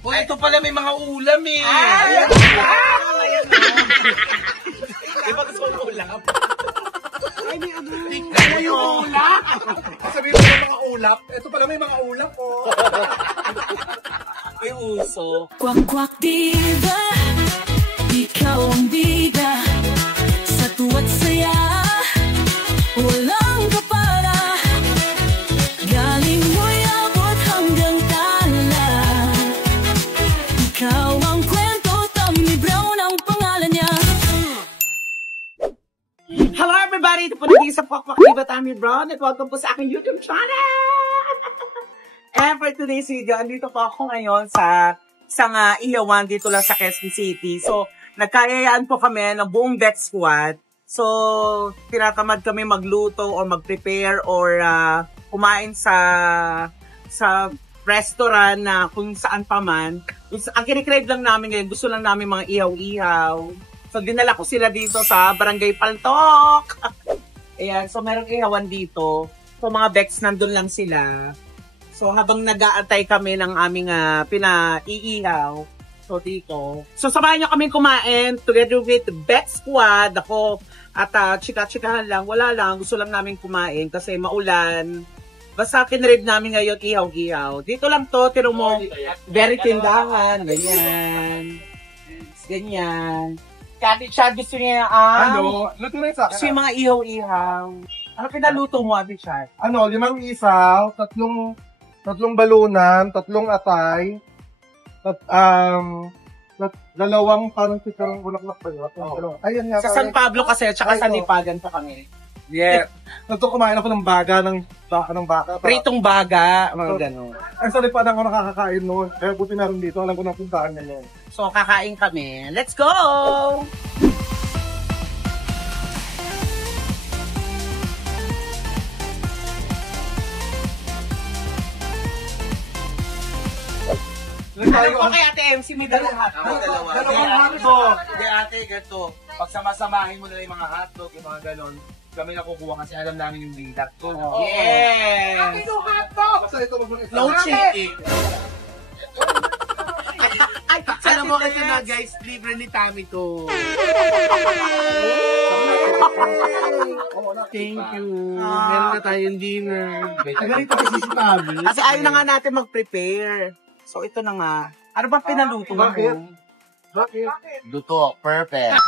Oh, ito pala may mga ulam eh. Di ba gusto mong ulam? Ay, may ano. Tingnan yung ulap. Sabihin mo ng mga ulap. Ito pala may mga ulap oh. May uso. Kwak-kwak diva, ikaw ang bida. Sa tuwa't saya, walang kapara. Galing mo'y abot hanggang tala. Ikaw ang kwento, Tommy Brown ang pangalan niya. Hello everybody! Ito po nag-iisang Kwak-Kwak Diva, Tommy Brown, at welcome po sa aking YouTube channel! And for today's video, andito po ako ngayon sa isang ihawan dito lang sa Quezon City. So, nagkayayaan po kami ng buong Beck Squad. So, tinatamad kami magluto or mag-prepare or kumain sa restaurant na kung saan pa man. Ang kinikrave lang namin ngayon, gusto lang namin mga ihaw-ihaw. So, dinala ko sila dito sa Barangay Paltok. Ayan, so merong ihawan dito. So, mga Becks nandun lang sila. So, habang nag-aantay kami ng aming pinaiihaw, so dito. So, samahan nyo kami kumain together with Beck Squad. Ako, at chika-chikahan lang, wala lang. Gusto lang namin kumain kasi maulan. Basta kinrib namin ngayon ihaw-ihaw. Dito lang to, tiro mo, very tindahan, ganyan. Ganyan. Kati Chad, gusto niya Ano? Luto na yung sa gusto yung mga ihaw-ihaw. Ano pinaluto mo, Ate Chad? Ano, 5 isaw, tatlong balunan, 3 atay, dalawang parang chikarang bulaklak pa yun. Ayan nga. Sa San Pablo kasi, tsaka sa Nipagan pa kami. Yeah. Kumain ako ng baga ng baka. Pritong baga, mga gano'n. Ang salipad ako nakakakain noon. Kaya buti na rin dito, alam ko na puntaan niya yun. So, kakain kami. Let's go! Ano po kay Ate MC, may dalawang hotdog? Dalawang hotdog. Hindi ate, ganito. Pag samasamahin mo na yung mga hotdog, yung mga ganon, kami nakukuha kasi alam namin yung bilat ko. Yes! Bakit yung hotdog? Basta ito No cheating. Alam mo kasi na guys, libre ni Tommy to. Thank you. Meron na tayong dinner. Ganito kasi si Tommy. Kasi ayaw na nga natin mag-prepare. So, ito na nga. Ano ba pinaluto mo? Bakit? Luto, perfect.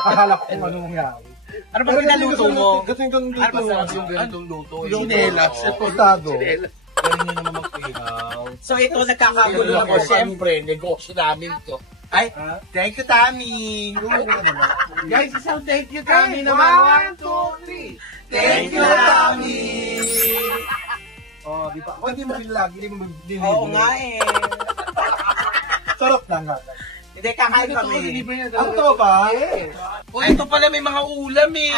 Akala ko kung ano nangyari. Ano ba pinaluto mo? Ganito Ano masarap yung ganitong luto? Yung nelas, epostado. Galing nyo naman mag-ihaw. So, ito nagkakagulo ako. Siyempre, negosyo namin to. Ay, thank you, Tommy. Guys, isang thank you, Tommy naman. 1, 2, 3. Thank you, Tommy. Oh, di ba? O, hindi mo rin lagi, hindi mo din. Oo nga eh. Sarap lang nga. Hindi, kakain kami. Ang to ba? Oh, ito pala may mga ulam eh.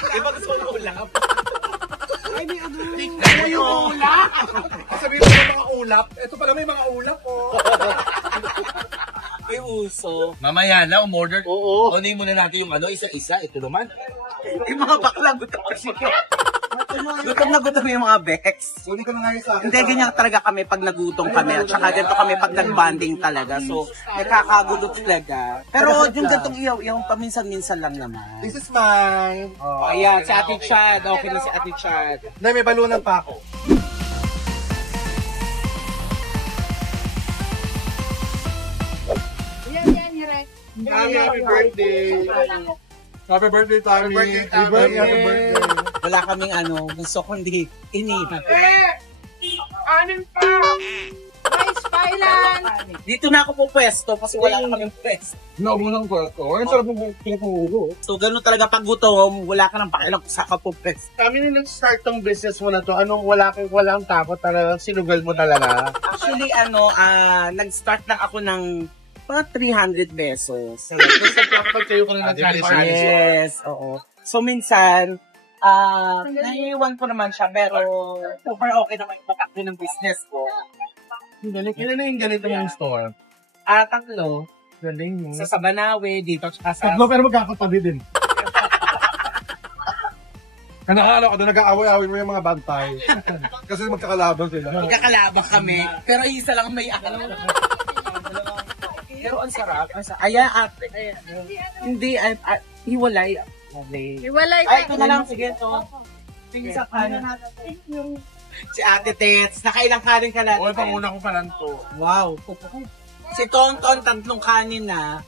Di ba gusto mong ulam? Ay, may ano. Tingnan yung ulap. Sabihin mo ng mga ulap. Ito pala may mga ulap oh. May uso. Mamaya na, umorder. Oo. Unin muna natin yung ano, isa-isa. Ito naman. Yung mga bakla, gutom kasi. Gutom na gutom yung mga Becks. Hindi ka na ngayon sa akin. Hindi, ganyan talaga kami pag nagutom kami. At saka ganito kami pag nag-bonding talaga. So, nakakagulo talaga. Pero yung gantong iyaw, paminsan-minsan lang naman. This is mine. Oh, ayan, si Ate Chad. Okay na si Ate Chad. Na may balunan pa ako. Happy birthday! Happy birthday, Tommy! Happy birthday! Wala kaming gusto kundi inihan. Anin pa! Rice Thailand! Dito na ako pupwesto kasi wala kaming pwesto. Naubunang ko ito. Ang sarap ng pinapuro. So, ganun talaga pag gutom, wala ka ng pakialam kung saan ka pupwesto. Kami nung nag-start tong business mo na to, anong walang takot talaga, sinugal mo talaga? Actually, nag-start lang ako ng mga 300 pesos. Pag kayo ko na nag-start. Yes, oo. So, minsan, naiiwan ko naman siya, pero super okay naman yung patakbo ng business ko. Kailan na yung ganito yung store? 3. Galing mo. Sa Sabanawe, dito, tsaka sa... Tatlo pero magkakatabi din. Kanakala ko doon, nag-aaway-aaway mo yung mga bantay. Kasi magkakalaban sila. Magkakalabang kami. Pero isa lang may Pero ang sarap. Ayan, ate. Hindi, hiwalay. Iwalay Ay, ito na lang. Sige, ito. Tingin sa kanin. Si Ate Tets, nakailang kanin ka natin? Oy, panguna ko pa lang to. Wow. Si Tonton, 3 kanin na.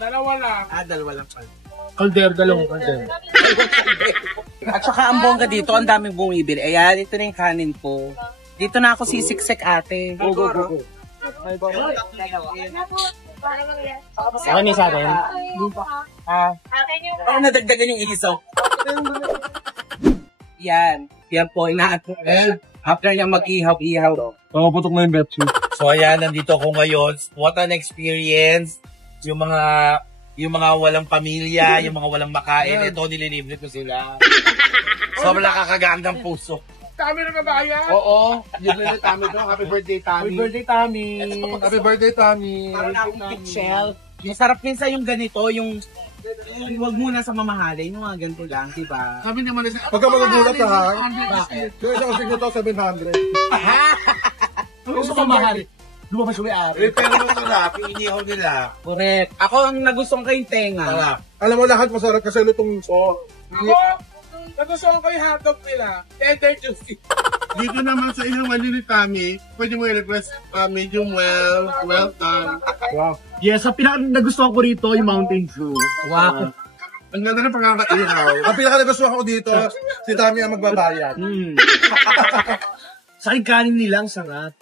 Dalawa lang. Dalawa lang pala. Kalder, dalawang kalder. At saka ang bongga dito, ang daming bumibili. Ayan, ito na yung kanin ko. Dito na ako sisiksik, ate. Go, go, go. Ako ni sa akin. Oh, nadagdagan yung isaw. Yan. Yan po, inaato. After niya mag-ihaw-ihaw. Putok na yung betsu. So ayan, nandito ako ngayon. What an experience. Yung mga walang pamilya, yung mga walang makain, ito nililibre ko sila. Sobrang nakakagandang puso. Kami na kabayan. Oo. Yun na Tommy to. Happy birthday, Tommy. Happy birthday, Tommy. Happy birthday, Tommy. Parang akong pitchel. Masarap minsan yung ganito, yung huwag muna sa mamahalin, yung mga ganito lang, diba? Kami naman na Pagka magugulat ha, Bakit? yung isang signo to, 700. Gusto ko mahalin. Lumabas yung may-ari. Pero masarap, inihaw nila. Correct. Ako ang nagustuhan ko yung tenga. Sarap. Alam mo lahat masarap kasi lutong ko. Nagustuhan ko yung hotdog nila. Tender juicy. Dito naman sa ihawan ni Tommy, pwede mo i-request medium well done. Wow. Yes, ang pinaka-nagustuhan ko rito yung Mountain Dew. Wow. Ang ganda ng pagkakaihaw. Ang pinaka-nagustuhan ko dito, si Tommy ang magbabayad. Sa akin kanin nila ang sarap.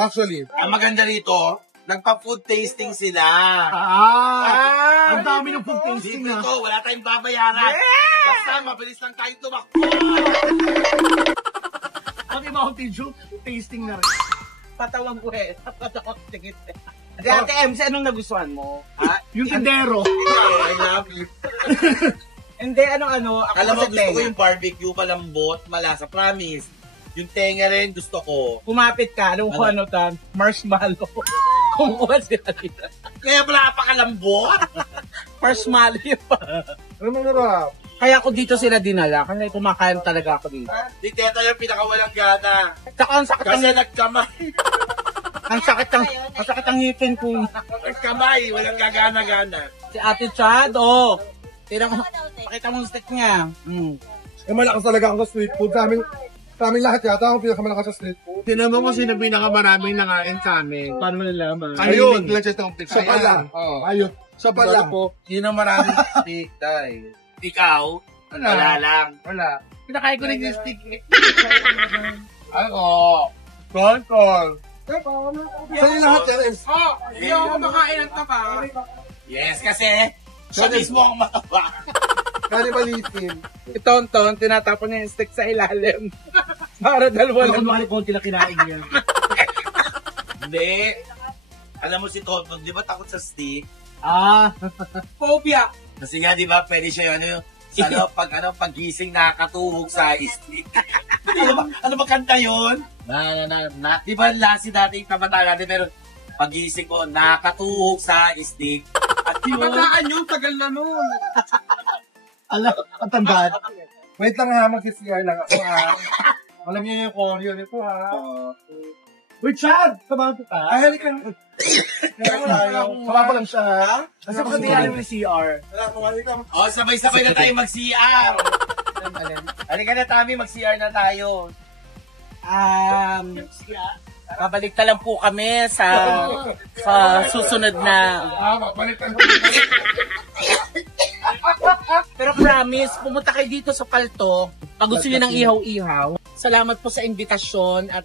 Actually. Ang maganda rito, nagpa-food tasting sila. Ang dami ng food tasting Dito na. to, wala tayong babayaran. Basta mabilis lang tayong tumakbo. Pati Mountain Dew, tasting na rin. Patawang ko eh. Patawang tingit eh. Di Ate MC, anong nagustuhan mo? Yung tindero. I love you. Hindi, ano, ako Alam mo, kasi gusto ko tenga. yung barbecue, malambot, malasa. Promise. Yung tenga rin, gusto ko. Kumapit ka, anong ano tan? Marshmallow. Kumuha sila dito. Kaya pala pakalambot. Marshmallow yun pa. Ano mo narap? Kaya ako dito sila dinala, kasi kumakain talaga ako dito. Si Teta yung pinakawalang gana. Tsaka ang sakit Kasi ng, nagkamay. ang sakit ang ngipin ko. Nagkamay, walang gagana-gana. Si Ate Chad, oh. Tingnan mo, pakita mo yung stick niya. Eh, malakas talaga ako sa street food. Sa aming lahat yata, ako pinakamalakas sa street food. Tinan mo kung sino pinakamaraming nakain sa amin. Paano mo nalaman? Ayun. Sa pala. Ayun. Sa pala. Yun ang maraming stick, tay. Ikaw, wala lang. Wala. Pinakain ko rin yung stick. Ako. Call. Sa inyo lahat yan, eh. Hindi ako kumakain ng taba. Yes, kasi siya mismo ang mataba. Cannibalism. Itonton, tinatapon niya yung stick sa ilalim. Para dalawa lang. Kunwari konti na kinain niya. Hindi. Alam mo si Tonton, di ba takot sa stick? Phobia. Kasi nga, di ba, pwede siya yung paggising nakakatuhog sa stick. ano ba kanta yun? Di ba lasi dati yung kabata natin, pero pagising ko, nakakatuhog sa stick. At yun, Kabataan yun, tagal na nun. Alam, ang tandaan. Wait lang ha, mag-CR lang ako ha. Alam niyo yung choreo nito ha. Wait, Chad! Samahan kita. Ay, halika. Samahan pa lang siya ha. Kasi baka di alam yung CR. oh, sabay-sabay na tayo mag-CR. Halika na, Tommy, mag-CR na tayo. Babalik na lang po kami sa susunod na. Pero promise, pumunta kayo dito sa Palto. Pag gusto niyo ng ihaw-ihaw. Salamat po sa invitasyon at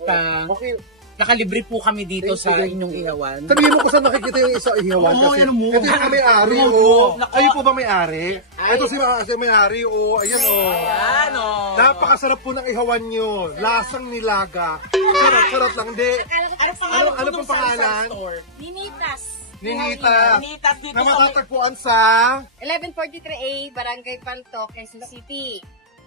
nakalibre po kami dito sa inyong ihawan. Sabihin mo kung saan nakikita yung isa ihawan kasi ito yung may-ari o. Kayo po ba may-ari? Ito si may-ari o. Ayan o. Ayan o. Napakasarap po ng ihawan nyo. Lasang nilaga. Sarap lang. Hindi. Ano pong pangalan? Ninitas. Ninita. Ninitas dito Na sa... matatagpuan sa 1143A, Barangay Panto, Quezon City.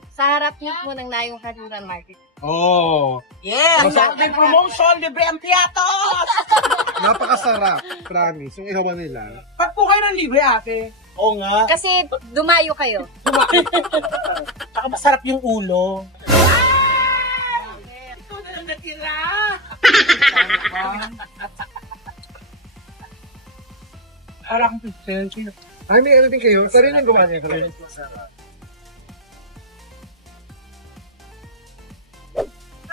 Sa harap niyo po ng Nayong Kaduran Market. Oh. Yes! Sabi promotion, libre ang piatos! Napakasarap. Promise. Yung ihawan nila. Pag po kayo ng libre, ate, Oo nga. Kasi dumayo kayo. Saka masarap yung ulo. Ito na lang natira. Parang pizza. Ay, may ano din kayo? Sarili ng gawa niya.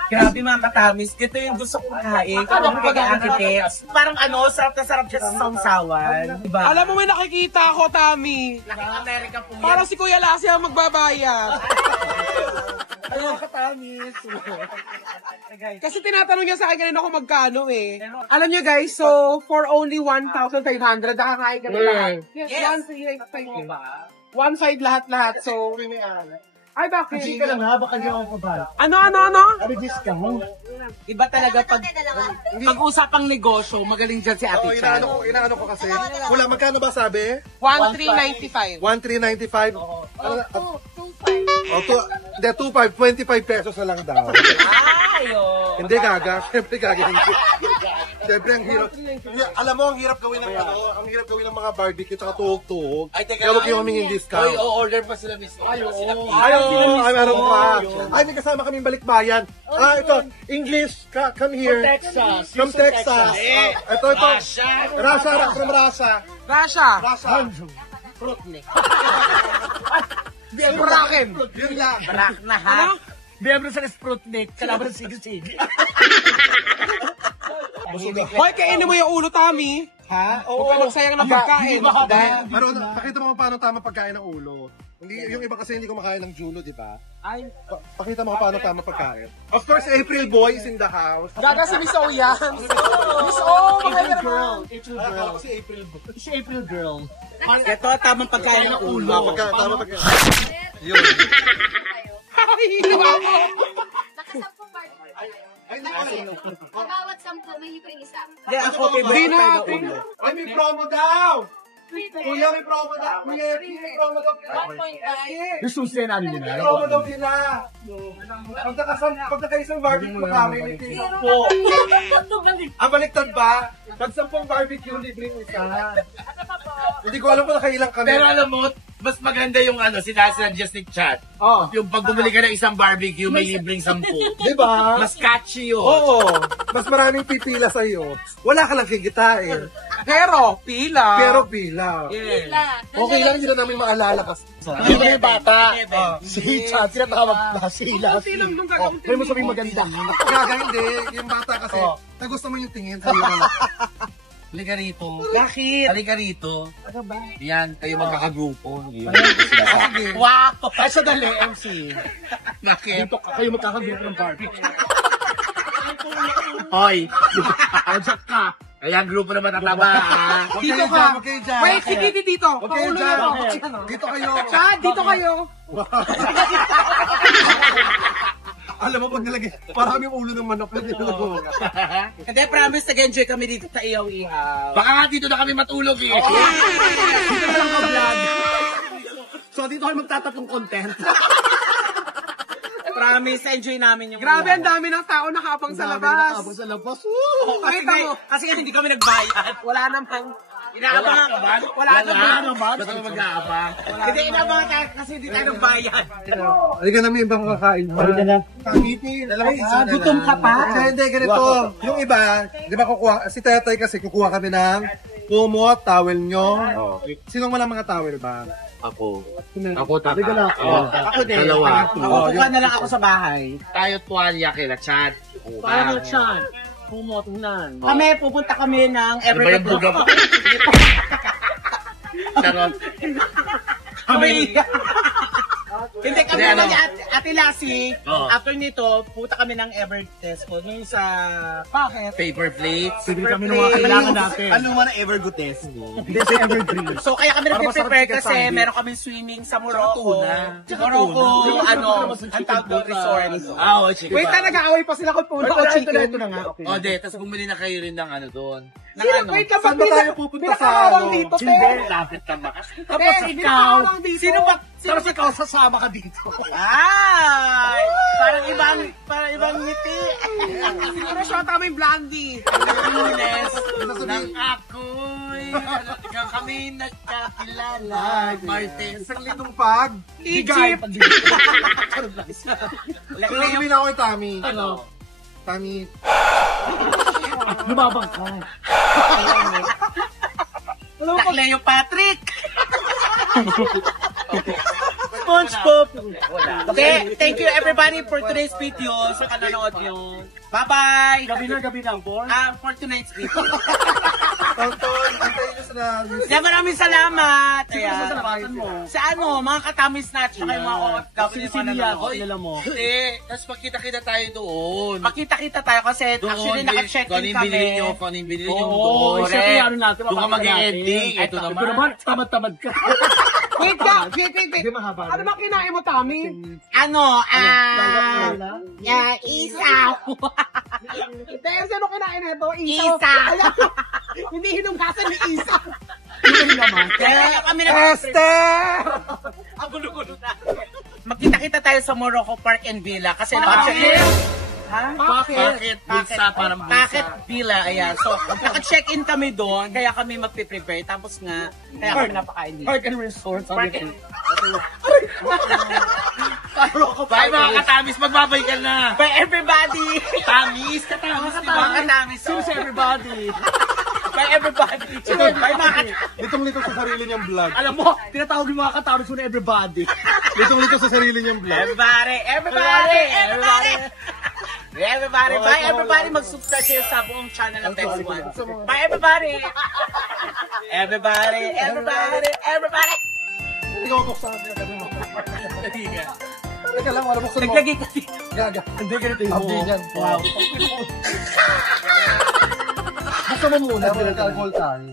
Grabe mga katamis. Ito yung gusto kong kain. Kapag pag-aakite. Parang sarap na sarap siya sa sausawan. Diba? Alam mo, may nakikita ako, Tami. Laking America po yan. Parang si Kuya Lassie ang magbabayad. Ay, mga katamis. Kasi tinatanong niya sa akin kanina kung magkano eh. Alam niyo guys, so for only 1,500, nakakain ka na lahat. Yes. 1,500 lahat-lahat. So, ay bakit? Kasi ka lang ha, baka di ako pa. Ano? Ano discount? Iba talaga pag-usapang negosyo, magaling dyan si Ate Chan. Inaano ko kasi. Wala, magkano ba sabi? 1,395. 1,395? Oh, 2.5. 2.5, 25 pesos na lang daw. Ayo. Hindi gaga, syempre gaga. Syempre ang hirap. Alam mo, ang hirap gawin ng ang hirap gawin ng mga barbecue tsaka tuhog-tuhog. Kaya huwag yung humingin discount. Oy, o-order pa sila mismo. Ay, meron pa. Ay, may kasama kaming balikbayan. Ito, English, come here. From Texas. Ito. Russia, from Russia. Rasha. Fruitnik. Braken. Yun lang. Brak na ha. Miyembro sa Sprutnik, kalaban sa Sige-Sige. Hoy, kainin mo yung ulo, Tami. Ha? Huwag ka magsayang ng pagkain. Pero pakita mo kung paano tama pagkain ng ulo. Hindi, yung iba kasi hindi kumakain ng julo, di ba? Ay, Pakita mo kung paano tama pagkain. Of course, April Boy is in the house. Gaga si Miss O yan. Miss O, April girl. Si April Boy. Si April girl. Ito, tamang pagkain ng ulo. Tama pagkain. Yun. Ay, Bawat 10 may libreng isa. Hindi, ako favorite tayo ng ulo. Ay, may promo daw! Kuya, may promo daw! Kuya, may promo daw! 1.5. Yung susi na nila. May promo daw sila! Pag naka-isang barbecue kami, may tingnan po. Ang baliktad ba? Pag 10 barbecue, libreng isa. Hindi ko alam kung nakailang kami. Pero alam mo, mas maganda yung sinabi ng Just Nick Chat. Oh. Yung pag bumili ka ng isang barbecue, may libreng 10. Diba? Mas catchy yun. Oo. Mas maraming pipila sa'yo. Wala ka lang kikitain. Pero, pila. Pero pila. Okay lang, hindi na namin maalala kasi. Hindi ba yung bata? Si Chad, tinatawag na sila. Sino nung gagawin? Kaya mo sabihin maganda. Gaga hindi. Yung bata kasi, nagusto mo yung tingin sa'yo. Halika rito. Bakit? Halika rito. Ano ba? Yan, kayo magkakagrupo. Sige. Wow! Ay, sadali, MC. Bakit? Dito kayo magkakagrupo ng barbecue. Hoy! Ajak ka. Ayan, grupo na matataba. Dito ka. Okay dyan. Wait, si Titi dito. Okay Paulo dyan. na. Dito kayo. Chad, dito kayo. Alam mo, pag nilagay, parang yung ulo ng manok na nilagay. Hindi, promise, nag-enjoy kami dito sa Iyaw-Iyaw. Baka nga dito na kami matulog eh. Dito na lang ka-vlog. So, dito kami magtatatong content. Promise, enjoy namin yung Grabe, ang dami ng tao nakapang sa labas. Sa labas. Pakita mo. Kasi hindi kami nagbayad. Wala naman. Inaabangan ka ba? Wala naman. Basta mag-aabang. Hindi, inaabangan tayo kasi hindi tayo nagbayad. Halika na may ibang kakain. Halika na. Kagitin. Gutom ka pa? Hindi, ganito. Yung iba, di ba kukuha, si Tetay kasi kukuha kami ng kumot, towel nyo. Sinong walang mga towel ba? Ako. Halika na. Ako din. Dalawa. Kukuha na lang ako sa bahay. Tayo tuwalya kila Chad. Paano, Chan? Pumotunan. Kami, pupunta kami ng Ano ba yung Everett. buga pa? Charot. Kami. Hindi kami Hindi, na ano? ni Ate Lassie. Oo. After nito, pupunta kami ng Evertest po. Nung sa... Bakit? Paper plates. Bibili kami ng mga kailangan natin. Ano man ang Evergoodes? Hindi sa Evergreen. So, kaya kami nag-prepare kasi meron kami swimming sa Morocco. Morocco, ang tawag doon, resort. Oo, chicken. Wait, nag-aaway pa sila kung puno o chicken. Ito na nga. Okay. O, de, tapos bumili na kayo rin ng doon. Sino, wait lang, Saan ba tayo pupunta sa pinakawang ano? dito, te? Hindi, lapit ka ba? Tapos Te, ikaw, pinakawang dito. sino ba? Tapos ikaw, sasama ka dito. Ay! Parang ibang ngiti. Siguro siya tama yung blondie. Lunes ng ako'y kami nagkakilala. Martes. Isang linong pag. Egypt! Pero sabihin ako kay Tommy. Ano? Tommy. Lumabang ka. Leo Patrick! SpongeBob! Okay, thank you everybody for today's video sa kananood nyo. Bye-bye! Gabi na, boy. For tonight's video. Tonton, antayin nyo sa Yeah, maraming salamat! Sino sa mo? Sa mga katamis na, tsaka yung mga OFW na nanonood. Kilala mo. Hindi, tapos magkita-kita tayo doon. Makita-kita tayo kasi actually naka-check-in kami. Kung anong bilhin nyo, Oo, doon. siyempre ano natin, Doon ka mag-ending. Ito naman. tamad ka. Wait. Hindi mahaba. Ano ba kinain mo, Tommy? Isaw. Dahil sino kinain nito? Isaw. Hindi hinugasan ni Isa. Kaya kami Esther! Ang gulo-gulo na. Magkita-kita tayo sa Morocco Park and Villa kasi Ha? Bakit? Bulsa, parang bulsa. Bakit Villa? Ayan. So, naka-check-in kami doon, kaya kami magpe-prepare. Tapos nga, kaya kami napakain dito. Park and Resort. Bye mga katamis, magbabay ka na. Bye everybody! Katamis, katamis, di ba? Katamis. Sino si everybody? Bye everybody! Bye mga katamis! Litong-litong sa sarili niyang vlog. Alam mo, tinatawag yung mga katamis mo na everybody. Litong-litong sa sarili niyang vlog. Everybody! Bye everybody! Mag-subscribe kayo sa buong channel ng Text One. Bye everybody! Everybody! Hindi ka mabuksan. Teka lang, wala buksan mo. Naglagay kasi. Gaga. Hindi ganito yung Abdi niyan. Wow. Buksan mo muna. Nag-alcohol tayo.